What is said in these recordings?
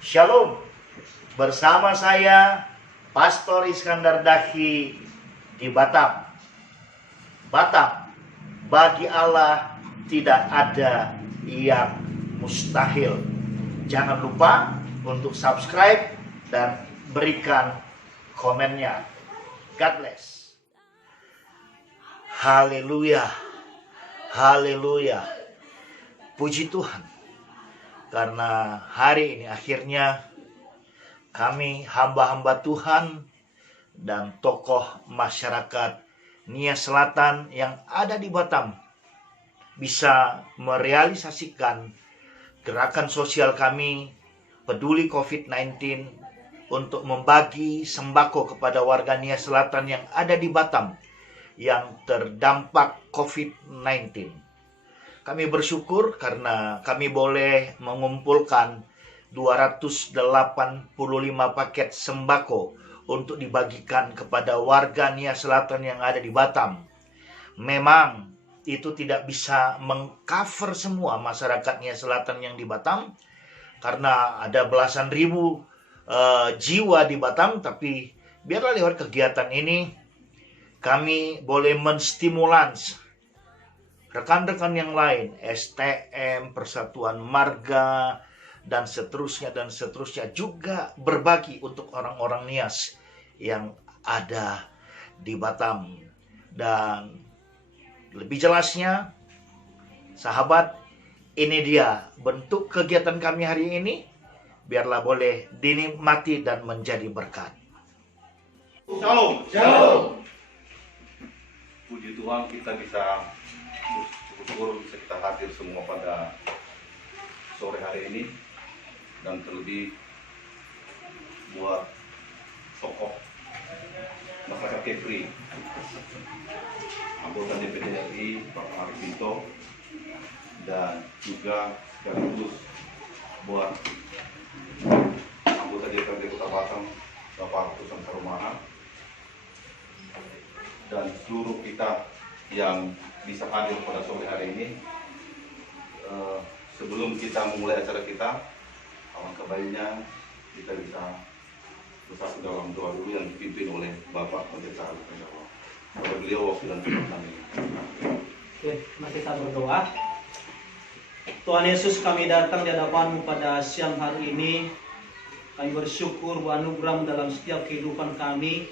Shalom. Bersama saya Pastor Iskandar Dahi di Batam. Batam, bagi Allah tidak ada yang mustahil. Jangan lupa untuk subscribe dan berikan komennya. God bless. Haleluya. Haleluya. Puji Tuhan. Karena hari ini akhirnya kami hamba-hamba Tuhan dan tokoh masyarakat Nia Selatan yang ada di Batam bisa merealisasikan gerakan sosial kami peduli COVID-19 untuk membagi sembako kepada warga Nia Selatan yang ada di Batam yang terdampak COVID-19. Kami bersyukur karena kami boleh mengumpulkan 285 paket sembako untuk dibagikan kepada warga Nia Selatan yang ada di Batam. Memang itu tidak bisa mengcover semua masyarakat Nia Selatan yang di Batam karena ada belasan ribu jiwa di Batam, tapi biarlah lewat kegiatan ini kami boleh menstimulans rekan-rekan yang lain, STM, Persatuan Marga, dan seterusnya juga berbagi untuk orang-orang Nias yang ada di Batam. Dan lebih jelasnya, sahabat, ini dia bentuk kegiatan kami hari ini. Biarlah boleh dinikmati dan menjadi berkat. Shalom. Shalom. Puji Tuhan, kita bisa syukur bisa kita hadir semua pada sore hari ini, dan terlebih buat tokoh masyarakat Kepri, anggota DPD RI Pak Arif Binto, dan juga sekaligus buat anggota DPRD Kota Batam Bapak Kusan Sarumaha, dan seluruh kita yang bisa hadir pada sore hari ini. Sebelum kita memulai acara kita, alangkah baiknya kita bisa bersatu dalam doa dulu yang dipimpin oleh Bapak Pendeta Alif Penjawa. Kepada beliau waktu dan kesempatan ini. Oke, mari kita berdoa. Tuhan Yesus, kami datang di hadapan-Mu pada siang hari ini. Kami bersyukur buat anugerah-Mu dalam setiap kehidupan kami.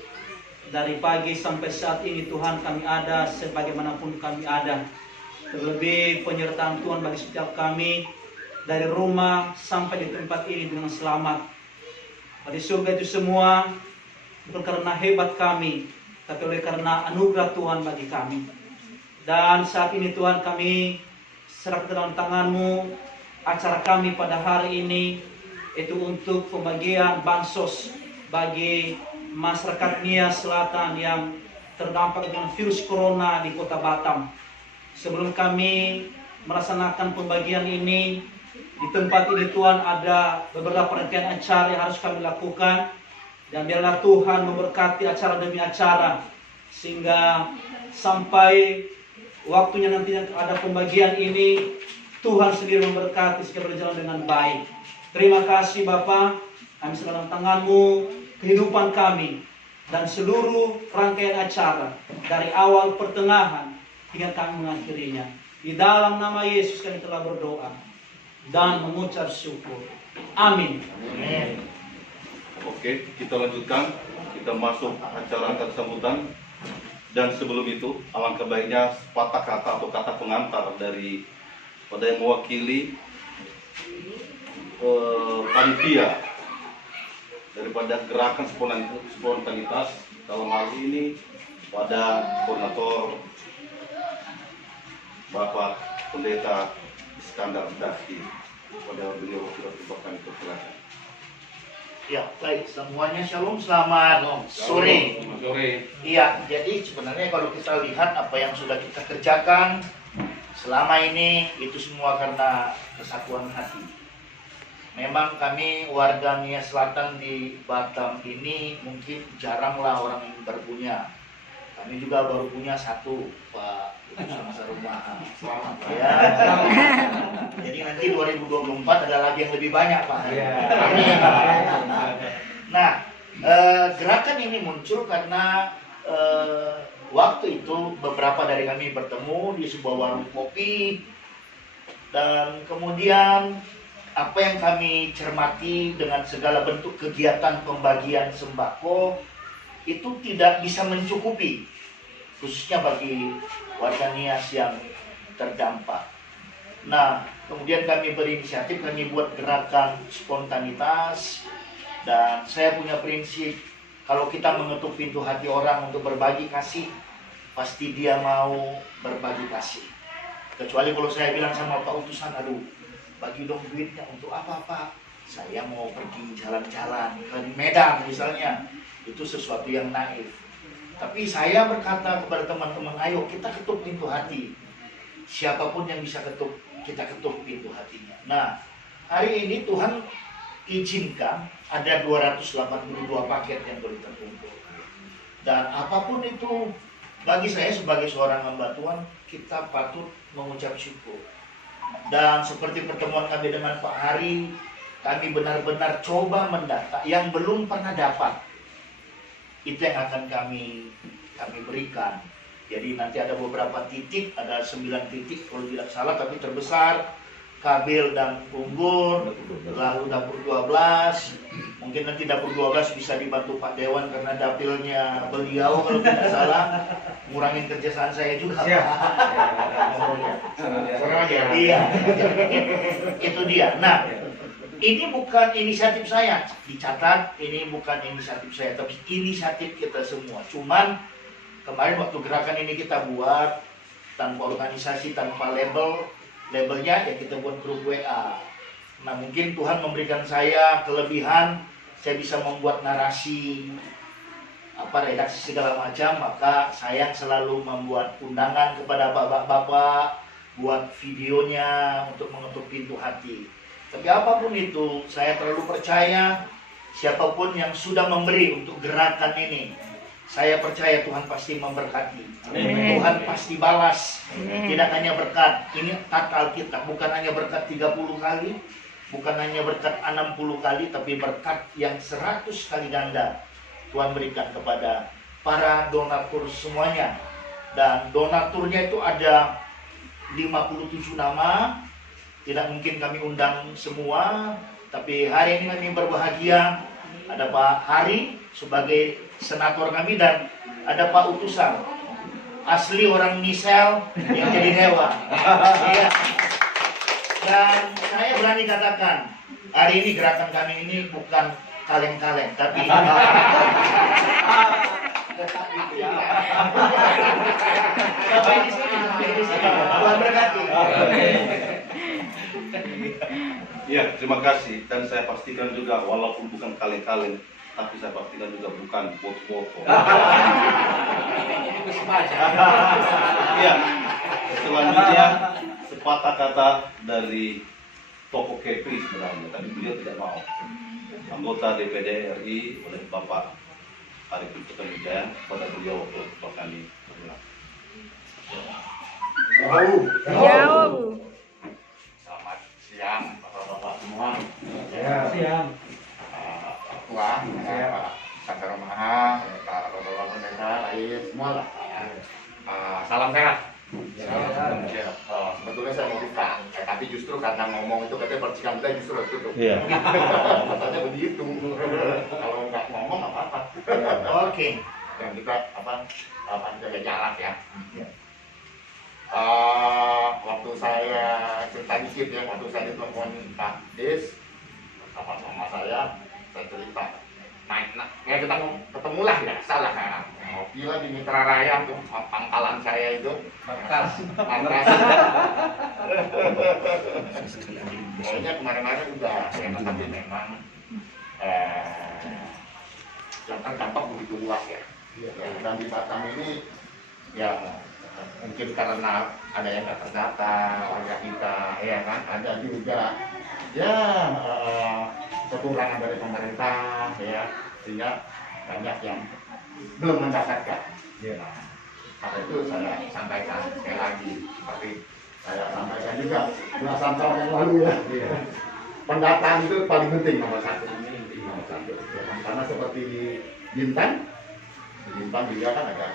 Dari pagi sampai saat ini Tuhan, kami ada sebagaimanapun kami ada. Terlebih penyertaan Tuhan bagi setiap kami dari rumah sampai di tempat ini dengan selamat. Di surga itu semua bukan karena hebat kami, tapi oleh karena anugerah Tuhan bagi kami. Dan saat ini Tuhan, kami serahkan dalam tangan-Mu acara kami pada hari ini, itu untuk pembagian bansos bagi masyarakat Nia Selatan yang terdampak dengan virus corona di Kota Batam. Sebelum kami melaksanakan pembagian ini, di tempat ini Tuhan ada beberapa rangkaian acara yang harus kami lakukan, dan biarlah Tuhan memberkati acara demi acara sehingga sampai waktunya nantinya ada pembagian ini, Tuhan sendiri memberkati segala berjalan dengan baik. Terima kasih Bapa, kami serahkan dalam tangan-Mu kehidupan kami dan seluruh rangkaian acara dari awal pertengahan hingga kami mengakhirinya. Di dalam nama Yesus kami telah berdoa dan mengucap syukur. Amin. Amin. Oke, kita lanjutkan. Kita masuk acara kata sambutan. Dan sebelum itu, alangkah baiknya patah kata atau kata pengantar dari pada yang mewakili panitia daripada gerakan spontanitas dalam hal ini pada koordinator Bapak Pendeta Iskandar Dahi. Pada beliau sudah kami persilakan. Ya, baik, semuanya shalom, selamat sore. Selamat sore. Iya, jadi sebenarnya kalau kita lihat apa yang sudah kita kerjakan selama ini, itu semua karena kesatuan hati. Memang kami warga Nia Selatan di Batam ini mungkin jaranglah orang yang berpunya. Kami juga baru punya satu, Pak Kusan Sarumaha. Selamat ya. Jadi nanti nanti 2024 ada lagi yang lebih banyak Pak Hari. Iya. Amin. Nah, gerakan ini muncul karena waktu itu beberapa dari kami bertemu di sebuah warung kopi, dan kemudian apa yang kami cermati dengan segala bentuk kegiatan pembagian sembako itu tidak bisa mencukupi, khususnya bagi warga Nias yang terdampak. Nah, kemudian kami berinisiatif, kami buat gerakan spontanitas, dan saya punya prinsip, kalau kita mengetuk pintu hati orang untuk berbagi kasih, pasti dia mau berbagi kasih. Kecuali kalau saya bilang sama Pak Utusan, aduh, bagi dong duitnya untuk apa Pak? Saya mau pergi jalan-jalan ke Medan misalnya, itu sesuatu yang naif. Tapi saya berkata kepada teman-teman, ayo kita ketuk pintu hati. Siapapun yang bisa ketuk, kita ketuk pintu hatinya. Nah, hari ini Tuhan izinkan ada 282 paket yang boleh terkumpul. Dan apapun itu, bagi saya sebagai seorang hamba Tuhan, kita patut mengucap syukur. Dan seperti pertemuan kami dengan Pak Hari, kami benar-benar coba mendata yang belum pernah dapat. Itu yang akan kami berikan. Jadi nanti ada beberapa titik, ada 9 titik kalau tidak salah, tapi terbesar Kabil dan Unggur, lalu dapur 12. Mungkin nanti dapur 12 bisa dibantu Pak Dewan karena dapilnya beliau kalau tidak salah, ngurangin kerjaan saya juga. Iya, itu dia. Nah, ini bukan inisiatif saya, dicatat, ini bukan inisiatif saya, tapi inisiatif kita semua. Cuman kemarin waktu gerakan ini kita buat tanpa organisasi, tanpa labelnya ya kita buat grup WA. Nah, mungkin Tuhan memberikan saya kelebihan, saya bisa membuat narasi, redaksi segala macam, maka saya selalu membuat undangan kepada bapak-bapak, buat videonya untuk mengetuk pintu hati. Tapi apapun itu, saya terlalu percaya siapapun yang sudah memberi untuk gerakan ini, saya percaya Tuhan pasti memberkati. Amin. Tuhan pasti balas. Tidak hanya berkat, ini kata Alkitab, bukan hanya berkat 30 kali, bukan hanya berkat 60 kali, tapi berkat yang 100 kali ganda Tuhan berikan kepada para donatur semuanya. Dan donaturnya itu ada 57 nama. Tidak mungkin kami undang semua, tapi hari ini kami berbahagia. Ada Pak Hari sebagai senator kami, dan ada Pak Utusan, asli orang Nisel yang jadi dewa. Iya. Dan saya berani katakan, hari ini gerakan kami ini bukan kaleng-kaleng, tapi sampai di sini. Tuhan berkati. Ya, terima kasih. Dan saya pastikan juga, walaupun bukan kaleng-kaleng, tapi saya pastikan juga bukan foto-foto. Ya, selanjutnya sepatah kata dari tokoh KPI sebenarnya, tapi beliau tidak mau. Anggota DPD RI oleh Bapak Arif Wijaya, pada beliau untuk kami. Jauh. Selamat siang Bapak-bapak semua. Siang. Pak Tua, Pak Sangkara Maha, Pak Bapak Pendeta, Rais, semua lah. Salam sehat. Salam sehat. Sebetulnya saya mau buka, tapi justru karena ngomong itu katanya percikan kita justru harus tutup. Iya. Katanya begitu. Kalau nggak ngomong nggak apa-apa. Oke. Dan kita jaga jarak ya. Waktu saya cerita dikit ya, waktu saya ditelepon Pak Des, apa sama saya cerita. Nah, kita ketemulah ya, salah ya. Ngopi lah di Mitra Raya tuh, pangkalan saya itu. Pangkas. Pokoknya kemarin-kemarin udah, ya, tapi memang yang terdampak begitu luas ya. Dan di Batam ini ya mungkin karena ada yang nggak terdata warga kita, ya kan, ada juga ya kekurangan dari pemerintah, ya, sehingga banyak yang belum mendapatkan. Nah, karena itu saya sampaikan sekali lagi seperti saya sampaikan juga belasan tahun yang lalu ya. Pendataan itu paling penting nomor satu. Nomor satu. Ya, karena seperti di Bintan juga kan ada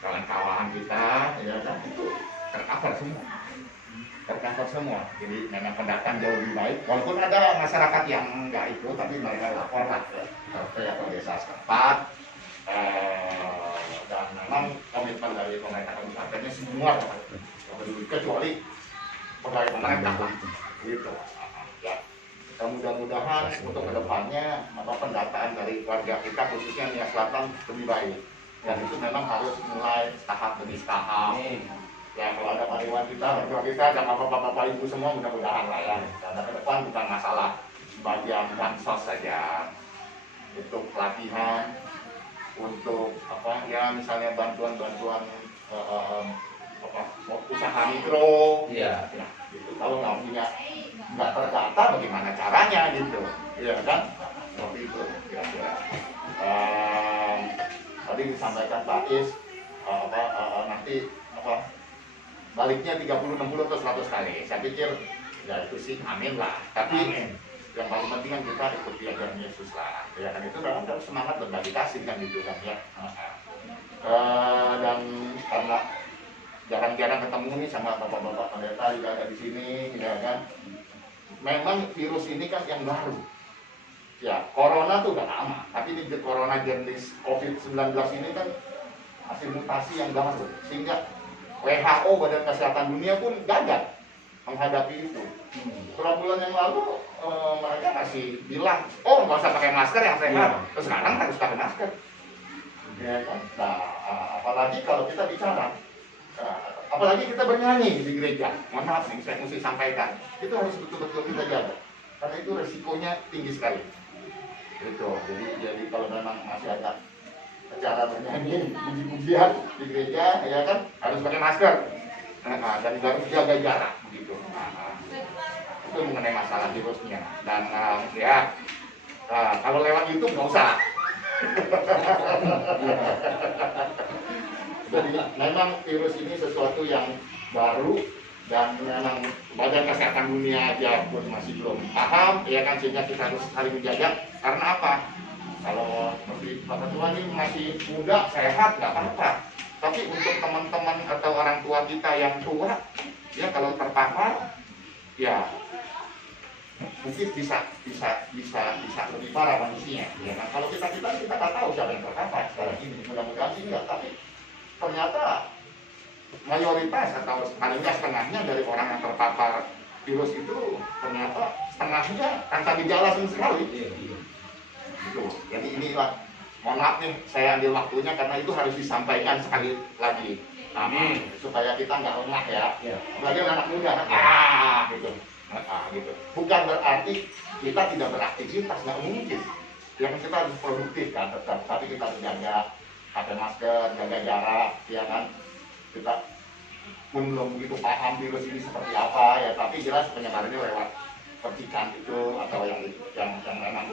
kawan-kawan kita, ya kan itu tercover semua. Tercover semua. Jadi memang pendataan jauh lebih baik. Walaupun ada masyarakat yang nggak ikut, tapi mereka lapor lah ke desa setempat. Dan memang komitmen dari pemerintah kabupatennya semua kecuali pegawai pemerintah gitu ya. Kita mudah-mudahan untuk kedepannya pendataan dari warga kita khususnya Nia Selatan lebih baik, dan itu memang harus mulai tahap demi tahap ya. Kalau ada karyawan kita, warga kita, dan bapak-bapak ibu semua mudah-mudahan lah ya, karena ke depan bukan masalah bagian bansos saja, untuk pelatihan, untuk apa ya, misalnya bantuan-bantuan usaha mikro, ya, gitu. Kalau nggak terdata bagaimana caranya gitu, ya kan? Seperti itu kira-kira. Tadi disampaikan Pak Is, nanti baliknya 30, 60 atau 100 kali. Saya pikir ya itu sih amin lah. Tapi yang paling penting kan kita ikuti ajaran Yesus lah. Ya kan, itu memang harus semangat berbagi kasih kan gitu kan ya. Dan karena jarang-jarang ketemu nih sama bapak-bapak pendeta juga ada di sini, ya kan. Memang virus ini kan yang baru. Ya, corona tuh udah lama, tapi ini corona jenis COVID-19 ini kan hasil mutasi yang baru, sehingga WHO, Badan Kesehatan Dunia pun gagal menghadapi itu. Beberapa bulan yang lalu mereka masih bilang, oh nggak usah pakai masker yang sehat. Terus sekarang harus pakai masker. Ya kan? Nah, apalagi kalau kita bicara, apalagi kita bernyanyi di gereja. Mohon maaf nih, saya mesti sampaikan. Itu harus betul-betul kita jaga, karena itu resikonya tinggi sekali. Gitu. Jadi kalau memang masih ada acara bernyanyi, puji-pujian di gereja, ya kan, harus pakai masker. Dan harus jaga jarak, begitu. Itu mengenai masalah virusnya. Dan kalau lewat YouTube nggak usah. Jadi memang virus ini sesuatu yang baru, dan memang Badan Kesehatan Dunia aja pun masih belum paham, ya kan, sehingga kita harus saling menjaga. Karena apa? Kalau seperti Bapak Tua ini masih muda, sehat, nggak apa-apa. Tapi untuk teman-teman atau orang tua kita yang tua, ya kalau terpapar, ya mungkin bisa lebih parah kondisinya. Ya kan? Kalau kita nggak tahu siapa yang terpapar sekarang ini. Mudah-mudahan sih enggak, tapi ternyata mayoritas atau paling nggak setengahnya dari orang yang terpapar virus itu ternyata setengahnya tanpa gejala sama sekali. Gitu. Jadi inilah, mohon maaf nih, saya ambil waktunya karena itu harus disampaikan sekali lagi. Supaya kita nggak lemah ya. Apalagi anak muda kan, gitu. Gitu. Bukan berarti kita tidak beraktivitas, nggak mungkin. Yang kita harus produktif kan, tetap. Tapi kita harus jaga, pakai masker, jaga jarak, ya kan. Kita pun belum begitu paham virus ini seperti apa ya, tapi jelas penyebarannya lewat percikan itu, atau yang memang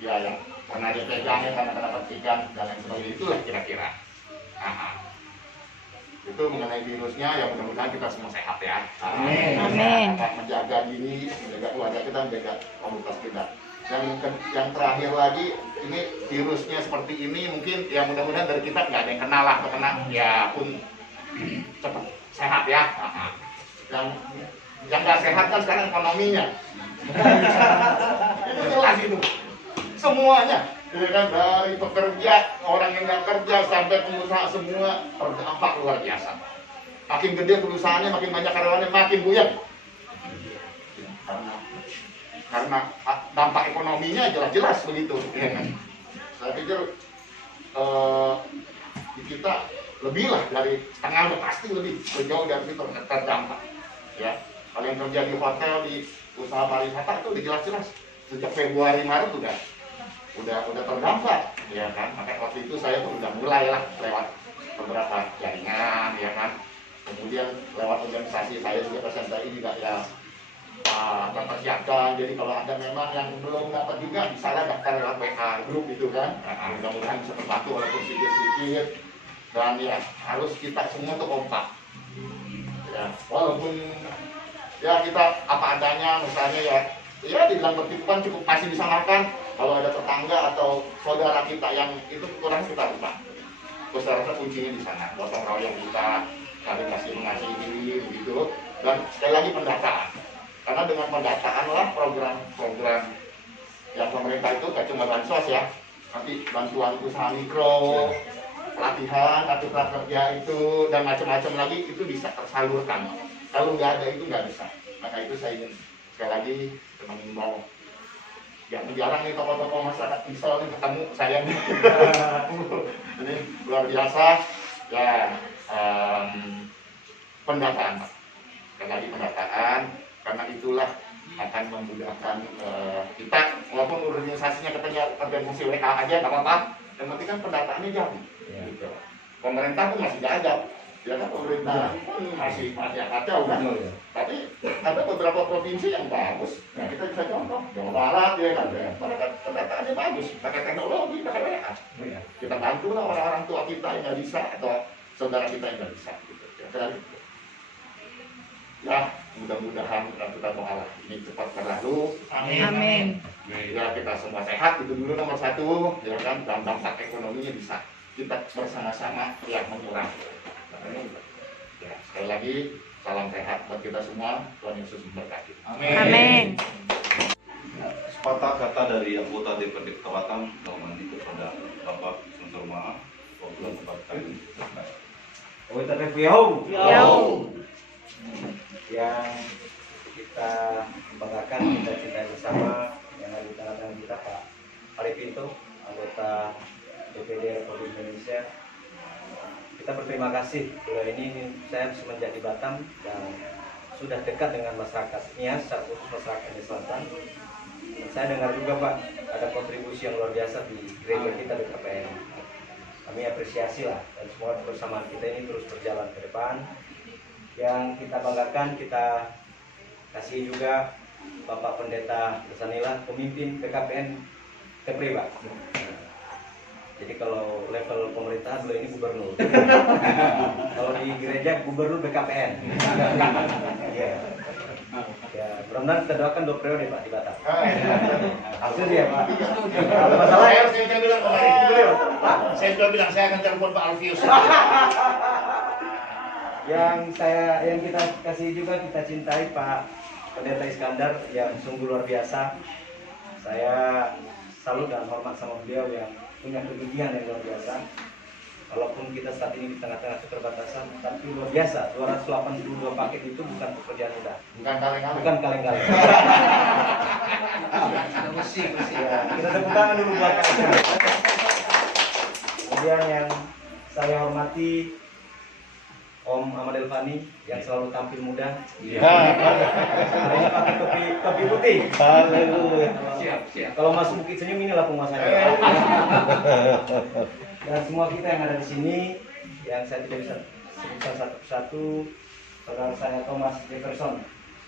yang pernah dipegangnya karena kena percikan dan lain sebagainya, itulah kira-kira. Itu mengenai virusnya, ya mudah-mudahan kita semua sehat ya. Amin. Menjaga diri, menjaga keluarga kita, menjaga komunitas kita. Dan yang terakhir lagi, ini virusnya seperti ini, mungkin ya mudah-mudahan dari kita nggak ada yang kenal lah, kena ya pun cepat sehat ya. Yang nggak sehat kan sekarang ekonominya. Itu jelas itu. Semuanya, ya kan, dari pekerja, orang yang nggak kerja sampai pengusaha, semua terdampak luar biasa. Makin gede perusahaannya, makin banyak karyawannya, makin buyar. Karena dampak ekonominya jelas-jelas begitu. Ya kan? Saya pikir di kita lebih lah dari setengah, pasti lebih jauh dari itu terdampak. Ya, kalau yang kerja di hotel, di usaha pariwisata itu udah jelas-jelas sejak Februari Maret udah terdampak, ya kan. Makanya waktu itu saya pun udah mulai lah lewat beberapa jaringan, ya kan. Kemudian lewat organisasi saya juga, PSMTI juga ya mempersiapkan. Jadi kalau ada memang yang belum dapat juga, bisa lah daftar lewat WA grup itu kan. Mudah-mudahan bisa terbantu walaupun sedikit-sedikit. Dan ya harus kita semua tuh kompak. Ya, Ya, walaupun ya kita apa adanya, misalnya ya di dalam berkehidupan cukup pasti disamakan. Kalau ada tetangga atau saudara kita yang itu kurang, kita ubah. Terus saya rasa kuncinya di sana, gotong royong kita, saling kasih mengasihi diri begitu. Dan sekali lagi pendataan, karena dengan pendataan lah program-program yang pemerintah itu gak cuma bansos ya, nanti bantuan usaha mikro, pelatihan, kartu prakerja itu dan macam-macam lagi itu bisa tersalurkan. Kalau nggak ada itu nggak bisa. Maka itu saya ingin sekali lagi mengimbau. Jarang nih tokoh-tokoh masyarakat Islam ini ketemu saya nih. Ini luar biasa ya, pendataan Pak. Sekali lagi pendataan, karena itulah akan memudahkan kita, walaupun organisasinya katanya organisasi WK aja nggak apa-apa, yang penting kan pendataannya jadi. Gitu. Pemerintah pun masih gagap, ya kan, pemerintah pun masih kacau kan. Tapi ada beberapa provinsi yang bagus. Nah, kita bisa contoh Jawa Barat ya kan, pendataannya bagus, pakai teknologi, pakai WA. Kita bantu lah orang-orang tua kita yang nggak bisa atau saudara kita yang nggak bisa. Gitu. Ya, mudah-mudahan kita doa ini cepat berlalu. Amin. Ya, kita semua sehat, itu dulu nomor satu, ya kan, dan dampak ekonominya bisa kita bersama-sama yang mengurangi. Ya, sekali lagi salam sehat buat kita semua. Tuhan Yesus memberkati. Amin. Sepatah kata dari anggota DPRD Kota Batam dalam hal ini kepada Bapak Sensor Maaf, Bapak Bapak yang kita banggakan, kita cintai bersama yang ada di tangan kita, Pak Ari Pinto, anggota DPD Republik Indonesia. Kita berterima kasih. Bulan ini saya semenjak di Batam dan sudah dekat dengan masyarakat Nias, secara khusus masyarakat Nias Selatan. Dan saya dengar juga Pak, ada kontribusi yang luar biasa di gereja kita di KPN. Kami apresiasi lah, dan semoga kebersamaan kita ini terus berjalan ke depan. Yang kita banggakan, kita kasih juga Bapak Pendeta Besanila, pemimpin PKPN Kepri, Pak. Jadi kalau level pemerintahan beliau ini gubernur. Kalau di gereja gubernur BKPN. Iya. Ya, mudah-mudahan kita doakan 2 periode Pak di Batam. Hasil ya Pak. Kalau masalah Saya bilang kemarin, saya sudah bilang saya akan telepon Pak Alfius. yang kita kasih juga, kita cintai Pak Pendeta Iskandar yang sungguh luar biasa. Saya salut dan hormat sama beliau yang punya kegigihan yang luar biasa. Walaupun kita saat ini di tengah-tengah keterbatasan, tapi luar biasa. 282 paket itu bukan pekerjaan mudah. Bukan kaleng-kaleng. Bukan kaleng-kaleng. Ya, kita tepuk tangan dulu buat Pak. Kemudian yang saya hormati Om Ahmad Elvani yang selalu tampil muda. Hari ini pakai topi putih. Kalau masuk Bukit Senyum inilah penguasanya. Dan semua kita yang ada di sini, yang saya tidak bisa sebutkan satu persatu, saudara saya Thomas Jefferson,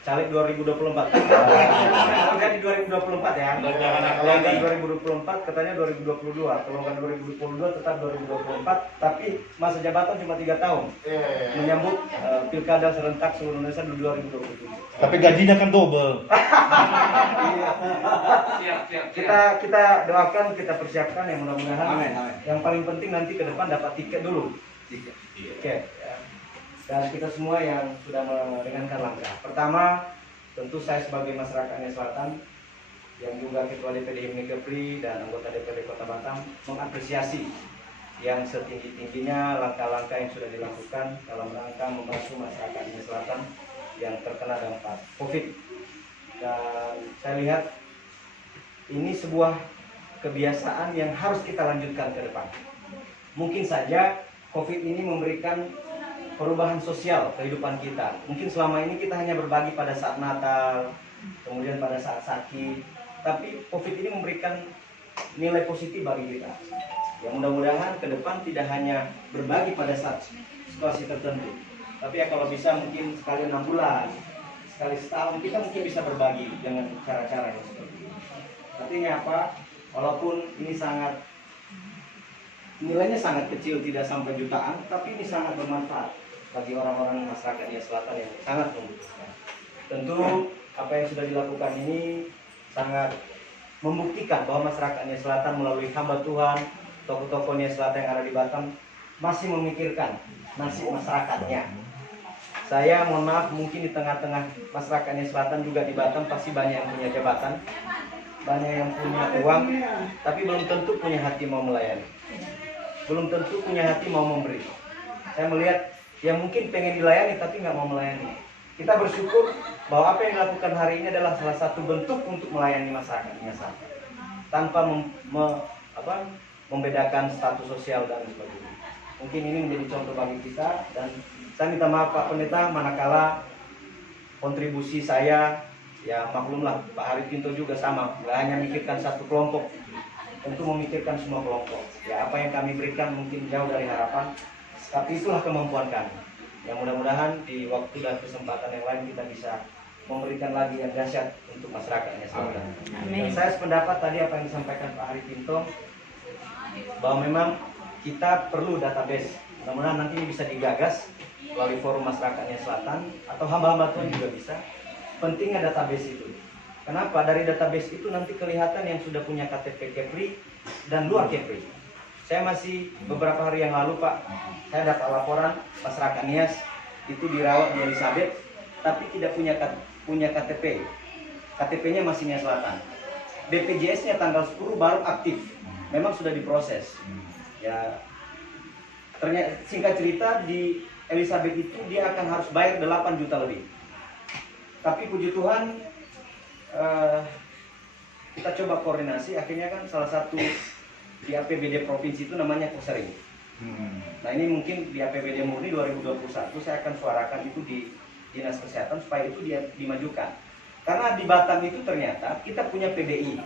caleg 2024. Kalau nggak di 2024 ya. Kalau nggak 2024 katanya 2022. Kalau nggak 2022 tetap 2024. Tapi masa jabatan cuma 3 tahun. Menyambut pilkada serentak seluruh Indonesia di 2027. Tapi gajinya kan double. Kita doakan, kita persiapkan yang mudah-mudahan. Yang paling penting nanti ke depan dapat tiket dulu. Tiket. Ya. Dan kita semua yang sudah meringankan langkah. Pertama, tentu saya sebagai masyarakat Nias Selatan yang juga Ketua DPD HIMNI Kepri dan anggota DPD Kota Batam mengapresiasi yang setinggi-tingginya langkah-langkah yang sudah dilakukan dalam rangka membantu masyarakat Nias Selatan yang terkena dampak COVID. Dan saya lihat ini sebuah kebiasaan yang harus kita lanjutkan ke depan. Mungkin saja COVID ini memberikan perubahan sosial kehidupan kita. Mungkin selama ini kita hanya berbagi pada saat Natal, kemudian pada saat sakit. Tapi COVID ini memberikan nilai positif bagi kita. Ya mudah-mudahan ke depan tidak hanya berbagi pada saat situasi tertentu. Tapi ya kalau bisa mungkin sekali 6 bulan, sekali setahun kita mungkin bisa berbagi dengan cara-cara yang seperti ini. Artinya apa? Walaupun ini nilainya sangat kecil, tidak sampai jutaan, tapi ini sangat bermanfaat. bagi orang-orang masyarakat Nia Selatan yang sangat membutuhkan. Tentu apa yang sudah dilakukan ini sangat membuktikan bahwa masyarakat Nia Selatan melalui hamba Tuhan, tokoh-tokoh Nia Selatan yang ada di Batam masih memikirkan nasib masyarakatnya. Saya mohon maaf, mungkin di tengah-tengah masyarakat Nia Selatan juga di Batam pasti banyak yang punya jabatan, banyak yang punya uang, tapi belum tentu punya hati mau melayani, belum tentu punya hati mau memberi. Saya melihat yang mungkin pengen dilayani tapi nggak mau melayani. Kita bersyukur bahwa apa yang dilakukan hari ini adalah salah satu bentuk untuk melayani masyarakat Nia Selatan tanpa membedakan status sosial dan sebagainya. Mungkin ini menjadi contoh bagi kita, dan saya minta maaf Pak Pendeta manakala kontribusi saya, ya maklumlah Pak Hari Pinto juga sama, nggak hanya memikirkan satu kelompok, tentu memikirkan semua kelompok. Ya apa yang kami berikan mungkin jauh dari harapan, tapi itulah kemampuan kami. Yang mudah-mudahan di waktu dan kesempatan yang lain kita bisa memberikan lagi yang dahsyat untuk masyarakatnya Selatan. Dan saya sependapat tadi apa yang disampaikan Pak Hari Pinto, bahwa memang kita perlu database. Mudah-mudahan nanti ini bisa digagas melalui forum masyarakatnya Selatan atau hamba-hamba Tuhan juga bisa. Pentingnya database itu. Kenapa? Dari database itu nanti kelihatan yang sudah punya KTP Kepri dan luar Kepri. Saya masih beberapa hari yang lalu Pak, saya dapat laporan masyarakat Nias itu dirawat di Elizabeth, tapi tidak punya KTP. KTP-nya masih Nia Selatan. BPJS-nya tanggal 10 baru aktif. Memang sudah diproses. Ya, ternyata singkat cerita di Elizabeth itu dia akan harus bayar 8 juta lebih. Tapi puji Tuhan kita coba koordinasi, akhirnya kan salah satu di APBD provinsi itu namanya Kosering. Nah ini mungkin di APBD murni 2021 saya akan suarakan itu di Dinas Kesehatan supaya itu dia dimajukan. Karena di Batam itu ternyata kita punya PDI.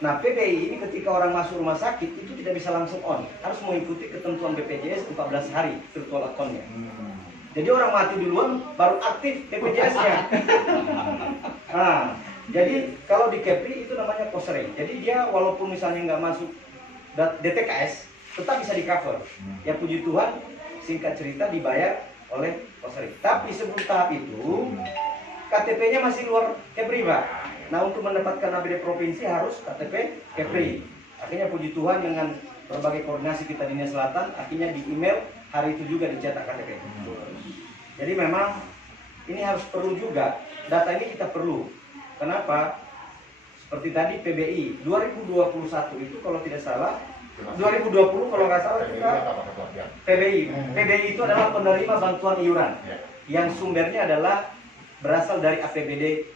Nah PDI ini ketika orang masuk rumah sakit itu tidak bisa langsung on, harus mengikuti ketentuan BPJS 14 hari virtual account-nya. Jadi orang mati duluan baru aktif BPJS-nya. Nah, jadi kalau di Kepri itu namanya Kosering. Jadi dia walaupun misalnya nggak masuk DTKS tetap bisa di cover. Ya puji Tuhan, singkat cerita dibayar oleh Kosering. Tapi sebelum tahap itu KTP-nya masih luar Kepri Pak. Nah untuk mendapatkan APBD provinsi harus KTP Kepri. Akhirnya puji Tuhan dengan berbagai koordinasi kita di Nia Selatan, akhirnya di email hari itu juga dicetak KTP. Jadi memang ini harus perlu juga, data ini kita perlu. Kenapa? Seperti tadi PBI 2021 itu kalau tidak salah, 2020 kalau nggak salah kita PBI itu adalah penerima bantuan iuran yang sumbernya adalah berasal dari APBD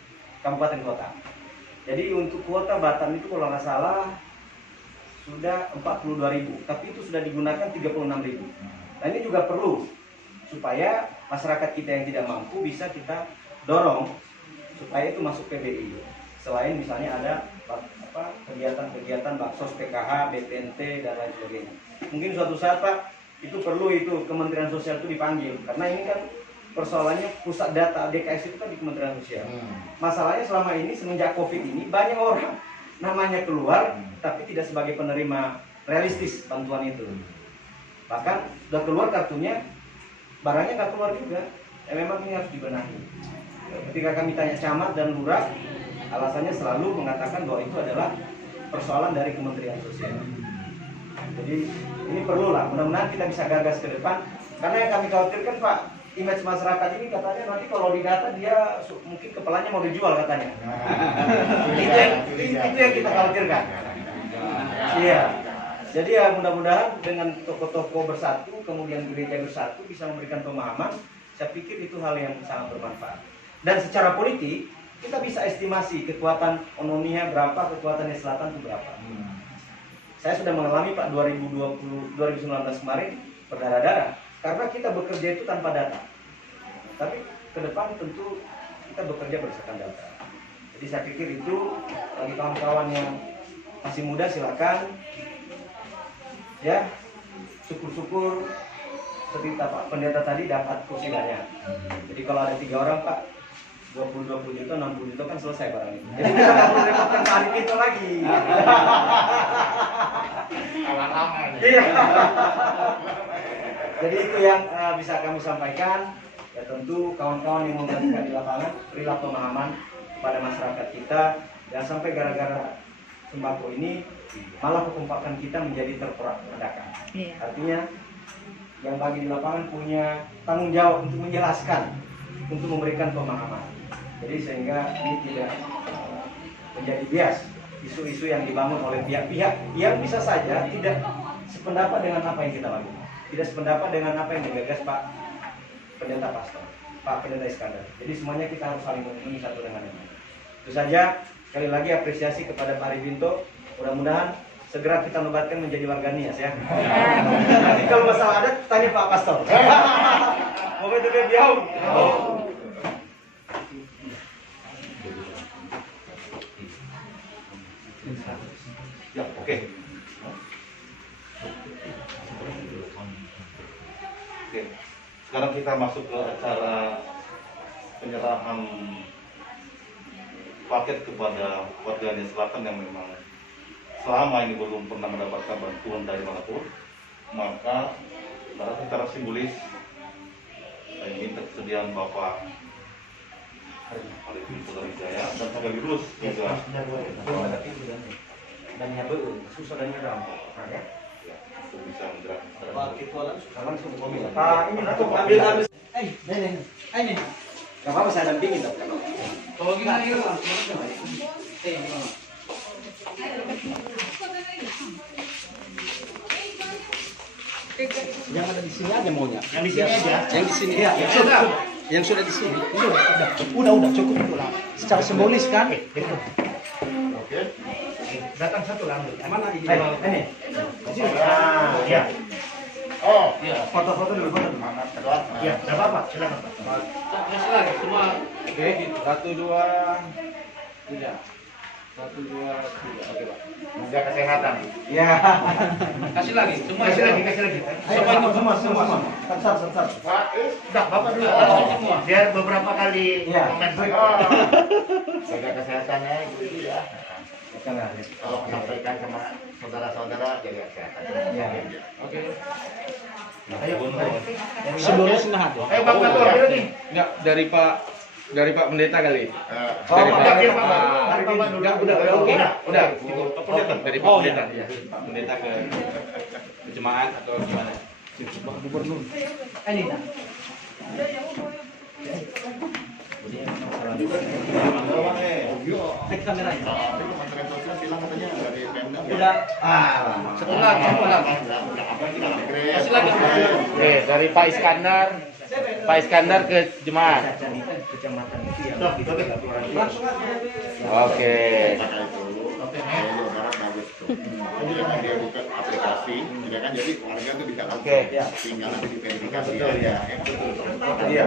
kabupaten kota. Jadi untuk kuota Batam itu kalau nggak salah sudah 42.000, tapi itu sudah digunakan 36.000. Nah ini juga perlu supaya masyarakat kita yang tidak mampu bisa kita dorong supaya itu masuk PBI. Selain misalnya ada kegiatan-kegiatan baksos PKH, BPNT dan lain sebagainya. Mungkin suatu saat Pak itu perlu itu Kementerian Sosial itu dipanggil karena ini kan persoalannya pusat data DKS itu kan di Kementerian Sosial. Masalahnya selama ini semenjak COVID ini banyak orang namanya keluar tapi tidak sebagai penerima realistis bantuan itu. Bahkan sudah keluar kartunya, barangnya nggak keluar juga. Ya memang ini harus dibenahi. Ketika kami tanya camat dan lurah, alasannya selalu mengatakan bahwa itu adalah persoalan dari Kementerian Sosial. Jadi ini perlulah, mudah-mudahan kita bisa gagas ke depan. Karena yang kami khawatirkan Pak, image masyarakat ini katanya nanti kalau didata dia mungkin kepalanya mau dijual katanya. Itu yang kita khawatirkan. Iya. Jadi ya mudah-mudahan dengan tokoh-tokoh bersatu, kemudian gereja bersatu bisa memberikan pemahaman. Saya pikir itu hal yang sangat bermanfaat. Dan secara politik kita bisa estimasi kekuatan Onomia berapa, kekuatan Nia Selatan itu berapa. Saya sudah mengalami Pak 2019 kemarin berdarah-darah. Karena kita bekerja itu tanpa data. Tapi ke depan tentu kita bekerja berdasarkan data. Jadi saya pikir itu bagi kawan-kawan yang masih muda silakan. Ya, syukur-syukur seperti Pak Pendeta tadi dapat kursi banyak. Jadi kalau ada 3 orang Pak, 20 juta, 60 juta kan selesai barang itu. Jadi kita nggak perlu repotkan Pak Ari itu lagi. Iya. Jadi itu yang bisa kami sampaikan. Ya tentu kawan-kawan yang memperhatikan di lapangan, berilah pemahaman kepada masyarakat kita. Jangan sampai gara-gara sembako ini malah kekompakan kita menjadi terporak-porandakan. Artinya yang bagi di lapangan punya tanggung jawab untuk menjelaskan, untuk memberikan pemahaman. Jadi sehingga ini tidak menjadi bias isu-isu yang dibangun oleh pihak-pihak yang bisa saja tidak sependapat dengan apa yang kita lakukan, tidak sependapat dengan apa yang digagas Pak Pendeta Pastor, Pak Pendeta Iskandar. Jadi semuanya kita harus saling melindungi satu dengan yang lain. Itu saja. Sekali lagi apresiasi kepada Pak Ribinto. Mudah-mudahan segera kita nobatkan menjadi warga Nias ya. Nanti kalau masalah adat tanya Pak Pastor. Mau betul dia. Ya, oke. Oke. Sekarang kita masuk ke acara penyerahan paket kepada warga Nias Selatan yang memang selama ini belum pernah mendapatkan bantuan dari manapun. Maka secara simbolis saya minta kesediaan Bapak Arifin Wijaya dan sekaligus juga Dan ya susah dan rampok. Ya. untuk bisa menjelaskan secara Pak Ketua langsung komen. Ini aku ambil. Ini. Gak apa-apa saya dampingin dong. Kalau gimana ya? Yang ada di sini aja maunya. Yang di sini aja. Yang di sini ya. Yang sudah di sini. Udah cukup itu lah. Secara simbolis kan. Oke. Datang satu lah. Mana ini? Ini. Ah, ya. Oh, Iya. Foto-foto dulu. ya, enggak apa-apa, silakan Pak. Kasih lagi semua. Oke. 1 2 3. 1 2 3. Oke, Pak. Semoga kesehatan. Ya. Kasih lagi semua. Kasih lagi, kasih lagi. Semua. Sat. Pak, udah Bapak dulu. Semua. Biar beberapa kali Iya. komen. Jaga kesehatannya gitu ya. Kalau sampaikan sama saudara-saudara jaga kesehatan. Iya. Oke. Ayo, Simbolis nah. ayo Pak Ketua, bilang nih. Enggak, dari Pak Pendeta kali. Oh, Dari Pak. Pak. Yakin, Pak? Dari Bapak dulu. Udah, Oke. udah. Pak Pendeta. Dari Pak Oh, Pendeta. iya. Pak Pendeta ke jemaat atau gimana? Ini. Cek kameranya. Kementerian Sosial bilang katanya dari Pemda. Udah. Satu lagi. Kasih lagi. Oke, dari Pak Iskandar. Pak Iskandar ke jemaat. Kecamatan itu ya. Langsung aja. Oke. Maka itu, Jawa Barat bagus tuh. Jadi kan dia buka aplikasi, ya kan jadi warga tuh bisa langsung. Oke. Tinggal nanti diverifikasi aja. Betul. Iya.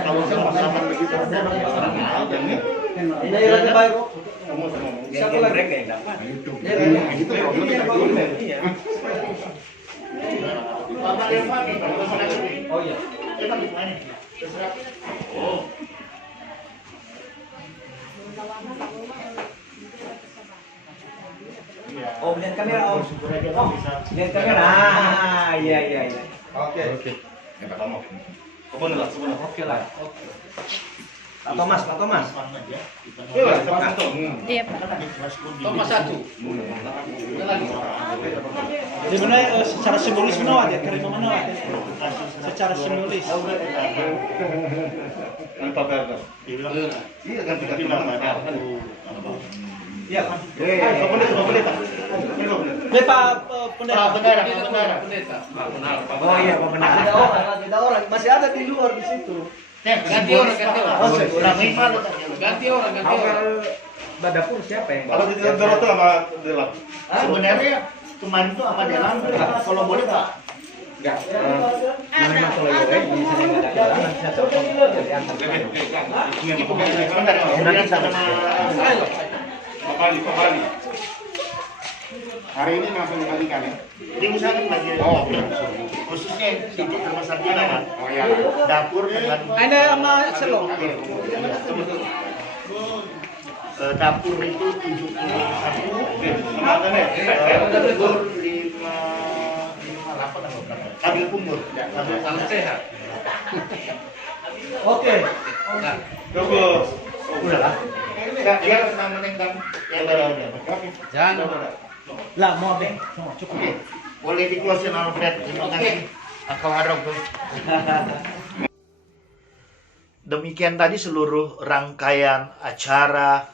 Kalau sama begitu, mahal dan ini Ini yang baik kok. semua. Satu lagi mereka yang dapat. Itu problemnya dulu. Bapak Irfan nih, Bapak Saudara nih. Oh iya. Irfan di mana nih? Terserah. Oh. Iya. Oh, lihat kamera Om. Syukur aja Bang bisa. Lihat kamera. Ah, iya. Oke. Yang pertama. Sebenarnya. Oke lah. Pak Thomas. Irfan aja. Iya, kita masuk. Iya, Pak. Thomas 1. Ada lagi. Sebenarnya secara simbolis menawat ya, terima menawat ya. Secara simbolis. Ini Pak Berna. Iya kan tiga bilang ada aku. Iya, Pak. Bapak Pendeta. Pak Pendeta. Pak Pendeta. Pendeta. Oh iya, Pak benar. Ada orang. Masih ada di luar di situ. Ganti orang. Orang lima loh tadi. Ganti orang. Badapur siapa yang Kalau di dalam itu apa? Dalam. Sebenarnya kemarin itu apa dalam? Kalau boleh Pak. Enggak. Namanya Solo Yowe, ini saya enggak ada. Nanti saya telepon dari antar. Sebentar, kemudian sama Pak Bali. Hari ini langsung dikalikan ya. diusahakan lagi. Oh, Khususnya untuk rumah sakit Pak. Oh iya. Dapur dengan Ada sama selong. dapur itu 71, Semangat nih. dapur 58 atau berapa? sambil kumur, sambil salam sehat. Oke. Udah lah. Enggak, dia senang menenggang yang baru. Jangan. Lah, mau deh. Cukup. Oke, boleh di close Alfred. Terima kasih. Akal harap tuh. Demikian tadi seluruh rangkaian acara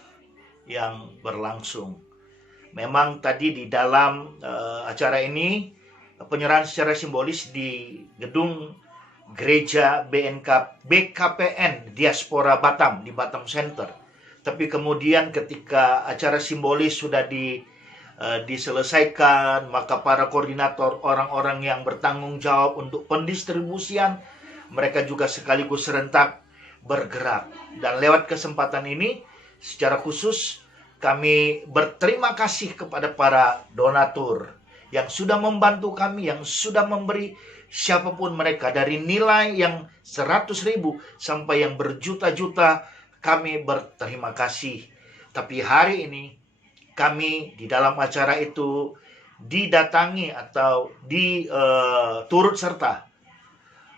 yang berlangsung. Memang tadi di dalam acara ini penyerahan secara simbolis di gedung gereja BKPN Diaspora Batam di Batam Center. Tapi kemudian ketika acara simbolis sudah diselesaikan, maka para koordinator, orang-orang yang bertanggung jawab untuk pendistribusian, mereka juga sekaligus serentak bergerak. Dan lewat kesempatan ini, secara khusus kami berterima kasih kepada para donatur yang sudah membantu kami, yang sudah memberi siapapun mereka, dari nilai yang 100.000 sampai yang berjuta-juta. Kami berterima kasih. Tapi hari ini kami di dalam acara itu didatangi atau turut serta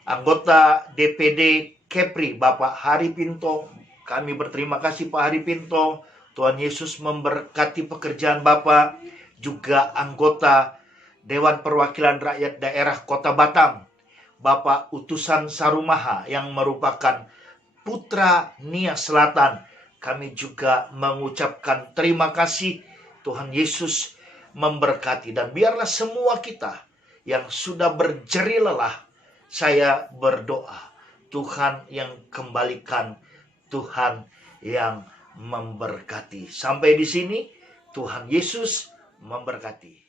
anggota DPD Kepri Bapak Hari Pinto. Kami berterima kasih Pak Hari Pinto. Tuhan Yesus memberkati pekerjaan Bapak. Juga anggota Dewan Perwakilan Rakyat Daerah Kota Batam, Bapak Utusan Sarumaha yang merupakan putra Nia Selatan. Kami juga mengucapkan terima kasih. Tuhan Yesus memberkati. Dan biarlah semua kita yang sudah berjerih lelah, saya berdoa Tuhan yang kembalikan, Tuhan yang memberkati. Sampai di sini, Tuhan Yesus memberkati.